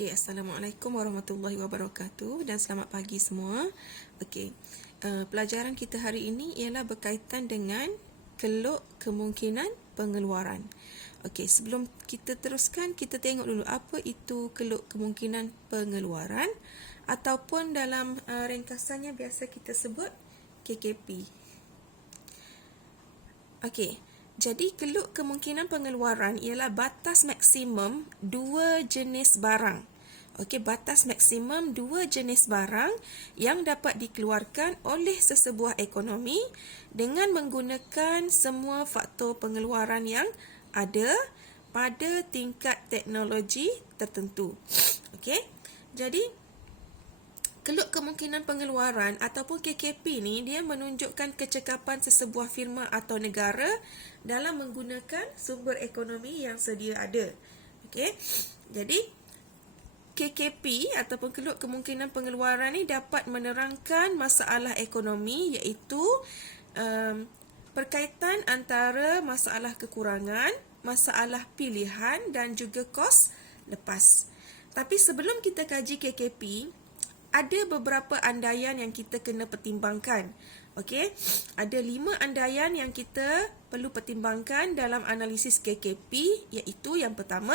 Okey, Assalamualaikum warahmatullahi wabarakatuh dan selamat pagi semua. Okey, pelajaran kita hari ini ialah berkaitan dengan keluk kemungkinan pengeluaran. Okey, sebelum kita teruskan, kita tengok dulu apa itu keluk kemungkinan pengeluaran ataupun dalam ringkasannya biasa kita sebut KKP. Okey. Jadi, keluk kemungkinan pengeluaran ialah batas maksimum dua jenis barang. Okey, batas maksimum dua jenis barang yang dapat dikeluarkan oleh sesebuah ekonomi dengan menggunakan semua faktor pengeluaran yang ada pada tingkat teknologi tertentu. Okey, jadi keluk kemungkinan pengeluaran ataupun KKP ni dia menunjukkan kecekapan sesebuah firma atau negara dalam menggunakan sumber ekonomi yang sedia ada. Okey. Jadi KKP ataupun keluk kemungkinan pengeluaran ni dapat menerangkan masalah ekonomi iaitu perkaitan antara masalah kekurangan, masalah pilihan dan juga kos lepas. Tapi sebelum kita kaji KKP, ada beberapa andaian yang kita kena pertimbangkan. Okey, ada 5 andaian yang kita perlu pertimbangkan dalam analisis KKP, iaitu yang pertama,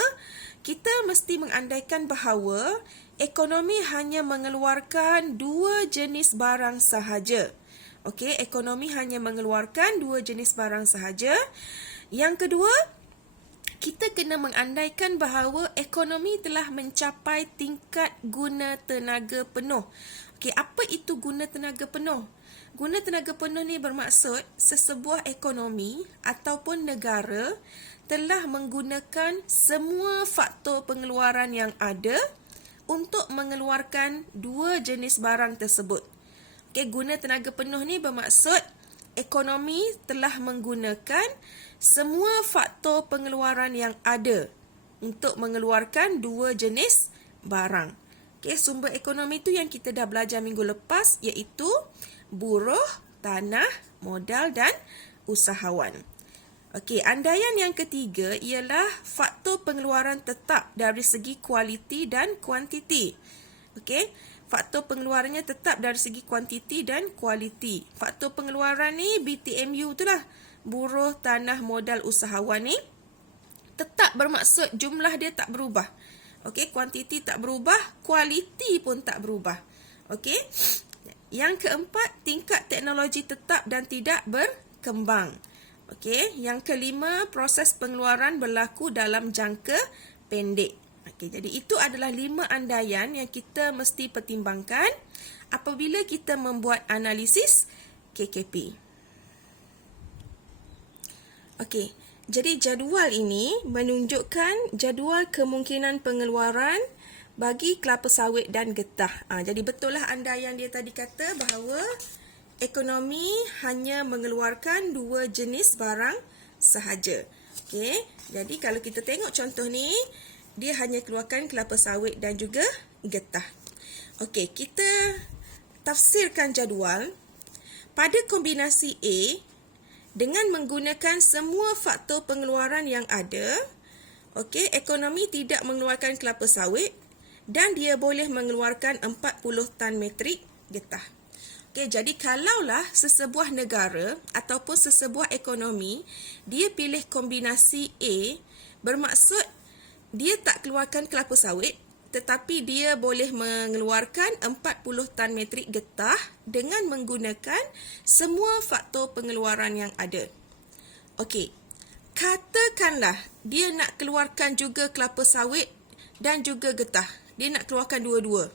kita mesti mengandaikan bahawa ekonomi hanya mengeluarkan dua jenis barang sahaja. Okey, ekonomi hanya mengeluarkan dua jenis barang sahaja. Yang kedua, kita kena mengandaikan bahawa ekonomi telah mencapai tingkat guna tenaga penuh. Okey, apa itu guna tenaga penuh? Guna tenaga penuh ni bermaksud sesebuah ekonomi ataupun negara telah menggunakan semua faktor pengeluaran yang ada untuk mengeluarkan dua jenis barang tersebut. Okey, guna tenaga penuh ni bermaksud ekonomi telah menggunakan semua faktor pengeluaran yang ada untuk mengeluarkan dua jenis barang. Okey, sumber ekonomi itu yang kita dah belajar minggu lepas iaitu buruh, tanah, modal dan usahawan. Okey, andaian yang ketiga ialah faktor pengeluaran tetap dari segi kualiti dan kuantiti. Okey, faktor pengeluarannya tetap dari segi kuantiti dan kualiti. Faktor pengeluaran ni BTMU tu lah. Buruh, tanah, modal, usahawan ni tetap bermaksud jumlah dia tak berubah. Okey, kuantiti tak berubah, kualiti pun tak berubah. Okey. Yang keempat, tingkat teknologi tetap dan tidak berkembang. Okey, yang kelima, proses pengeluaran berlaku dalam jangka pendek. Okey, jadi itu adalah 5 andaian yang kita mesti pertimbangkan apabila kita membuat analisis KKP. Okey, jadi jadual ini menunjukkan jadual kemungkinan pengeluaran bagi kelapa sawit dan getah. Jadi betullah andaian dia tadi kata bahawa ekonomi hanya mengeluarkan dua jenis barang sahaja. Okey, jadi kalau kita tengok contoh ni, dia hanya keluarkan kelapa sawit dan juga getah. Okey, kita tafsirkan jadual. Pada kombinasi A, dengan menggunakan semua faktor pengeluaran yang ada, okey, ekonomi tidak mengeluarkan kelapa sawit dan dia boleh mengeluarkan 40 tan metrik getah. Okey, jadi kalaulah sesebuah negara ataupun sesebuah ekonomi dia pilih kombinasi A, bermaksud dia tak keluarkan kelapa sawit tetapi dia boleh mengeluarkan 40 tan metrik getah dengan menggunakan semua faktor pengeluaran yang ada. Okey, katakanlah dia nak keluarkan juga kelapa sawit dan juga getah. Dia nak keluarkan dua-dua.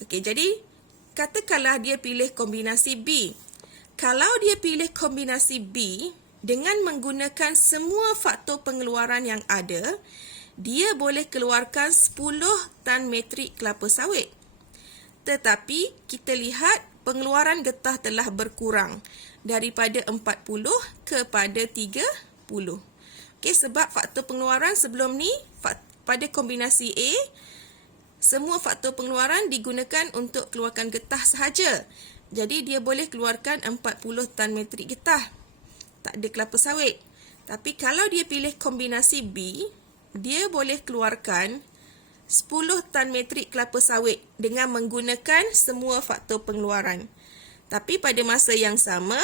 Okey, jadi katakanlah dia pilih kombinasi B. Kalau dia pilih kombinasi B dengan menggunakan semua faktor pengeluaran yang ada, dia boleh keluarkan 10 tan metrik kelapa sawit. Tetapi kita lihat pengeluaran getah telah berkurang daripada 40 kepada 30. Okey, sebab faktor pengeluaran sebelum ni pada kombinasi A, semua faktor pengeluaran digunakan untuk keluarkan getah sahaja. Jadi dia boleh keluarkan 40 tan metrik getah. Tak ada kelapa sawit. Tapi kalau dia pilih kombinasi B, dia boleh keluarkan 10 tan metrik kelapa sawit dengan menggunakan semua faktor pengeluaran. Tapi pada masa yang sama,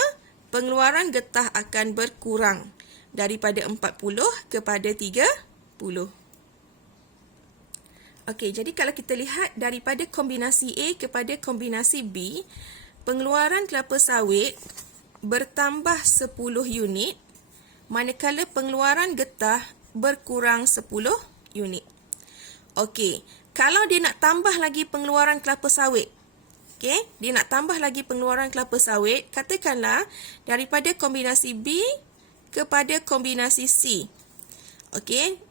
pengeluaran getah akan berkurang daripada 40 kepada 30. Okey, jadi kalau kita lihat daripada kombinasi A kepada kombinasi B, pengeluaran kelapa sawit bertambah 10 unit, manakala pengeluaran getah berkurang 10 unit. Okey, kalau dia nak tambah lagi pengeluaran kelapa sawit, dia nak tambah lagi pengeluaran kelapa sawit, katakanlah daripada kombinasi B kepada kombinasi C. Okey,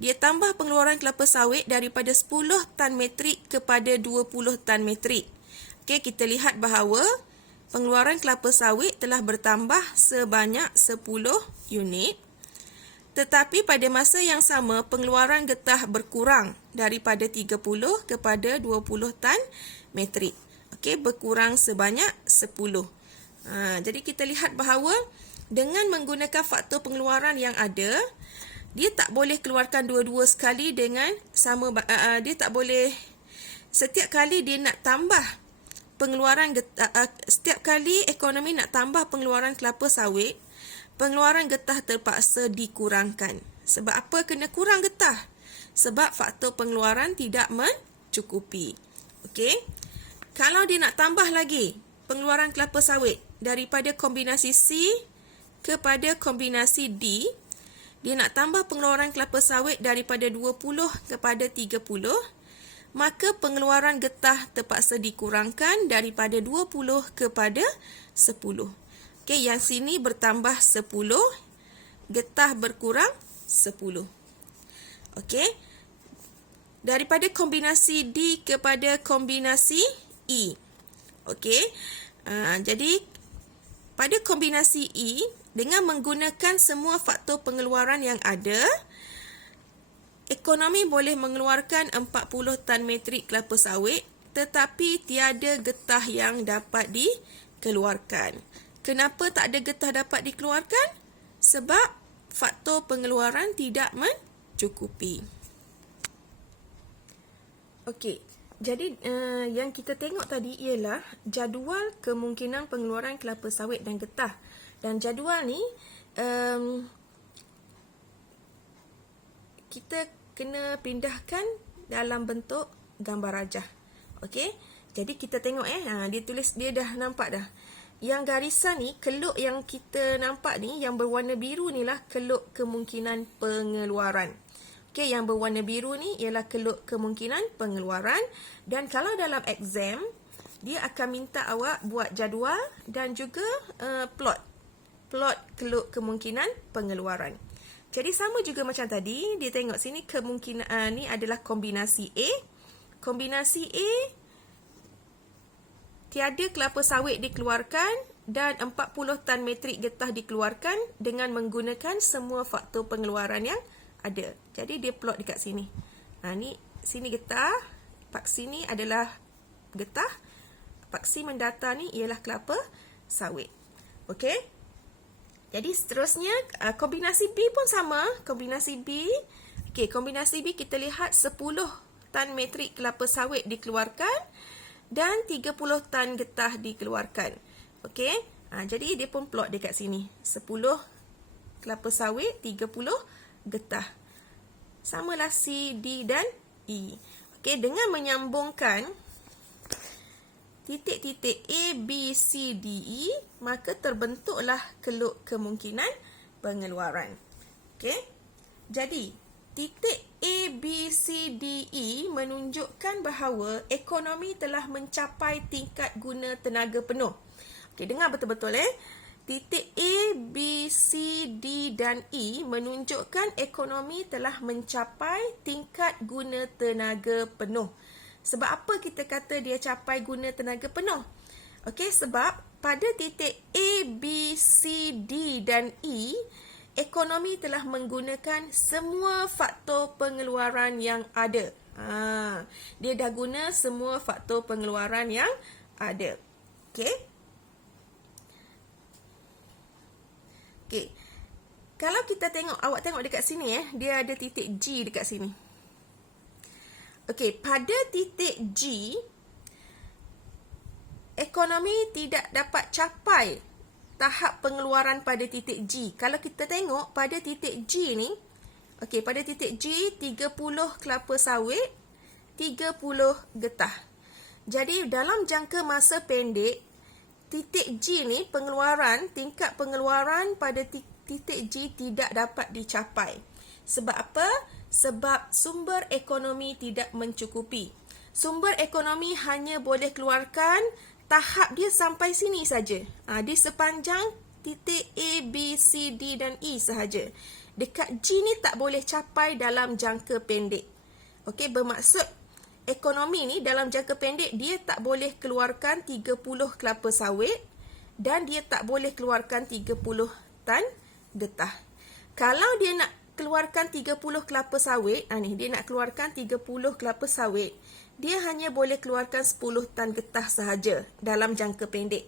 dia tambah pengeluaran kelapa sawit daripada 10 tan metrik kepada 20 tan metrik. Okey, kita lihat bahawa pengeluaran kelapa sawit telah bertambah sebanyak 10 unit. Tetapi pada masa yang sama, pengeluaran getah berkurang daripada 30 kepada 20 tan metrik. Okey, berkurang sebanyak 10. Jadi kita lihat bahawa dengan menggunakan faktor pengeluaran yang ada, dia tak boleh keluarkan dua-dua sekali dengan sama. Dia tak boleh setiap kali dia nak tambah pengeluaran setiap kali ekonomi nak tambah pengeluaran kelapa sawit, pengeluaran getah terpaksa dikurangkan. Sebab apa kena kurang getah? Sebab faktor pengeluaran tidak mencukupi. Okey. Kalau dia nak tambah lagi pengeluaran kelapa sawit daripada kombinasi C kepada kombinasi D, dia nak tambah pengeluaran kelapa sawit daripada 20 kepada 30, maka pengeluaran getah terpaksa dikurangkan daripada 20 kepada 10. Okey, yang sini bertambah 10, getah berkurang 10. Okey. Daripada kombinasi D kepada kombinasi E. Okey. Jadi pada kombinasi E, dengan menggunakan semua faktor pengeluaran yang ada, ekonomi boleh mengeluarkan 40 tan metrik kelapa sawit, tetapi tiada getah yang dapat dikeluarkan. Kenapa tak ada getah dapat dikeluarkan? Sebab faktor pengeluaran tidak mencukupi. Okey, jadi yang kita tengok tadi ialah jadual kemungkinan pengeluaran kelapa sawit dan getah. Dan jadual ni kita kena pindahkan dalam bentuk gambar rajah. Okey. Jadi kita tengok dia tulis, dia dah nampak dah. Yang garisan ni, keluk yang kita nampak ni, yang berwarna biru ni lah keluk kemungkinan pengeluaran. Okey, yang berwarna biru ni ialah keluk kemungkinan pengeluaran. Dan kalau dalam exam, dia akan minta awak buat jadual dan juga plot keluk kemungkinan pengeluaran. Jadi sama juga macam tadi, dia tengok sini kemungkinan ni adalah kombinasi A. Kombinasi A tiada kelapa sawit dikeluarkan dan 40 tan metrik getah dikeluarkan dengan menggunakan semua faktor pengeluaran yang ada. Jadi dia plot dekat sini. Ni sini getah, paksi ni adalah getah, paksi mendata ni ialah kelapa sawit. Okey. Jadi seterusnya kombinasi B pun sama. Kombinasi B, kombinasi B kita lihat 10 tan metrik kelapa sawit dikeluarkan dan 30 tan getah dikeluarkan. Okey. Jadi dia pun plot dekat sini. 10 kelapa sawit, 30 getah. Samalah C, D dan E. Okey, dengan menyambungkan titik-titik A, B, C, D, E, maka terbentuklah keluk kemungkinan pengeluaran. Okey. Jadi, titik A, B, C, D, E menunjukkan bahawa ekonomi telah mencapai tingkat guna tenaga penuh. Okey, dengar betul-betul Titik A, B, C, D dan E menunjukkan ekonomi telah mencapai tingkat guna tenaga penuh. Sebab apa kita kata dia capai guna tenaga penuh? Okey, sebab pada titik A, B, C, D dan E, ekonomi telah menggunakan semua faktor pengeluaran yang ada. Dia dah guna semua faktor pengeluaran yang ada. Okey. Okey. Kalau kita tengok, awak tengok dekat sini dia ada titik G dekat sini. Okey, pada titik G, ekonomi tidak dapat capai tahap pengeluaran pada titik G. Kalau kita tengok pada titik G ni, okey, pada titik G 30 kelapa sawit, 30 getah. Jadi dalam jangka masa pendek, titik G ni tingkat pengeluaran pada titik G tidak dapat dicapai. Sebab apa? Sebab sumber ekonomi tidak mencukupi. Sumber ekonomi hanya boleh keluarkan tahap dia sampai sini saja. Di sepanjang titik A, B, C, D dan E sahaja. Dekat G ni tak boleh capai dalam jangka pendek. Okey, bermaksud ekonomi ni dalam jangka pendek dia tak boleh keluarkan 30 kelapa sawit dan dia tak boleh keluarkan 30 tan getah. Kalau dia nak keluarkan 30 kelapa sawit, dia nak keluarkan 30 kelapa sawit, dia hanya boleh keluarkan 10 tan getah sahaja dalam jangka pendek.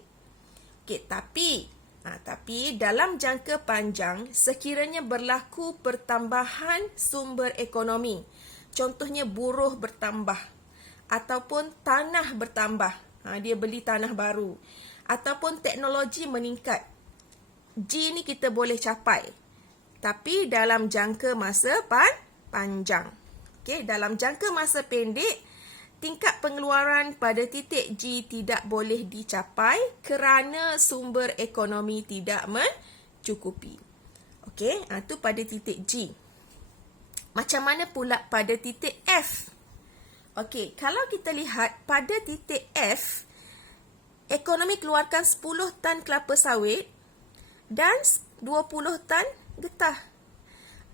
Okey, tapi dalam jangka panjang, sekiranya berlaku pertambahan sumber ekonomi, contohnya buruh bertambah ataupun tanah bertambah, dia beli tanah baru, ataupun teknologi meningkat, G ni kita boleh capai, tapi dalam jangka masa panjang. Okey, dalam jangka masa pendek, tingkat pengeluaran pada titik G tidak boleh dicapai kerana sumber ekonomi tidak mencukupi. Okey, itu pada titik G. Macam mana pula pada titik F? Okey, kalau kita lihat pada titik F, ekonomi keluarkan 10 tan kelapa sawit dan 20 tan getah.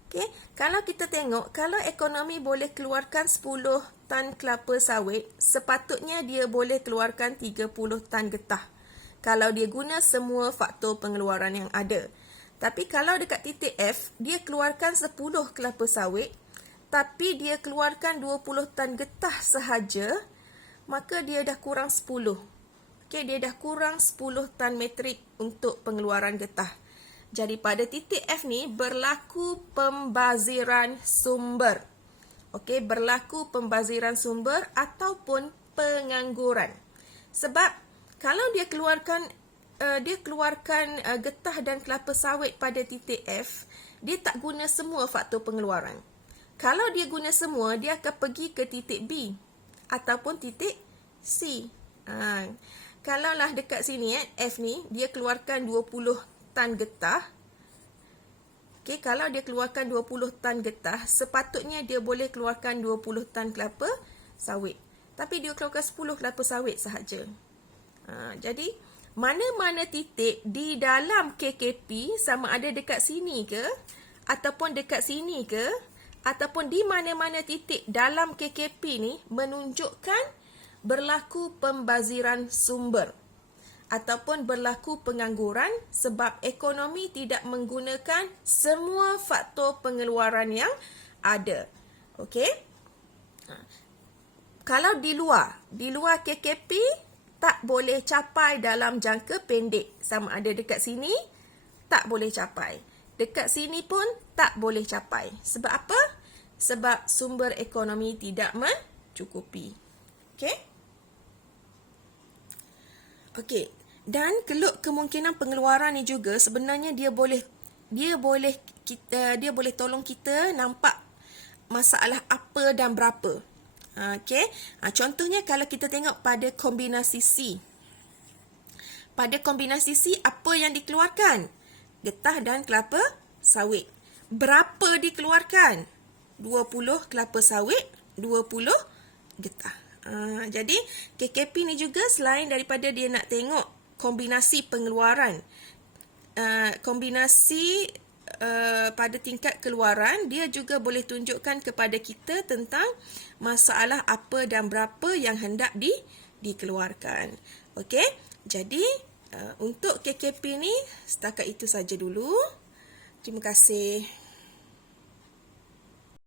Okey, kalau kita tengok, kalau ekonomi boleh keluarkan 10 tan kelapa sawit, sepatutnya dia boleh keluarkan 30 tan getah. Kalau dia guna semua faktor pengeluaran yang ada. Tapi kalau dekat titik F, dia keluarkan 10 kelapa sawit, tapi dia keluarkan 20 tan getah sahaja, maka dia dah kurang 10. Okey, dia dah kurang 10 tan metrik untuk pengeluaran getah. Jadi pada titik F ni berlaku pembaziran sumber. Okey, berlaku pembaziran sumber ataupun pengangguran. Sebab kalau dia keluarkan getah dan kelapa sawit pada titik F, dia tak guna semua faktor pengeluaran. Kalau dia guna semua, dia akan pergi ke titik B ataupun titik C. Kalaulah dekat sini F ni dia keluarkan 20 tan getah. Okey, kalau dia keluarkan 20 tan getah, sepatutnya dia boleh keluarkan 20 tan kelapa sawit. Tapi dia keluarkan 10 kelapa sawit sahaja. Jadi, mana-mana titik di dalam KKP, sama ada dekat sini ke, ataupun dekat sini ke, ataupun di mana-mana titik dalam KKP ni menunjukkan berlaku pembaziran sumber ataupun berlaku pengangguran sebab ekonomi tidak menggunakan semua faktor pengeluaran yang ada. Okey? Kalau di luar KKP tak boleh capai dalam jangka pendek. Sama ada dekat sini tak boleh capai. Dekat sini pun tak boleh capai. Sebab apa? Sebab sumber ekonomi tidak mencukupi. Okey? Okey, dan kemungkinan pengeluaran ni juga sebenarnya dia boleh tolong kita nampak masalah apa dan berapa. Okey, contohnya kalau kita tengok pada kombinasi C. Pada kombinasi C apa yang dikeluarkan? Getah dan kelapa sawit. Berapa dikeluarkan? 20 kelapa sawit, 20 getah. Jadi KKP ni juga selain daripada dia nak tengok kombinasi pengeluaran, kombinasi pada tingkat keluaran, dia juga boleh tunjukkan kepada kita tentang masalah apa dan berapa yang hendak dikeluarkan. Okey, jadi untuk KKP ni setakat itu saja dulu. Terima kasih.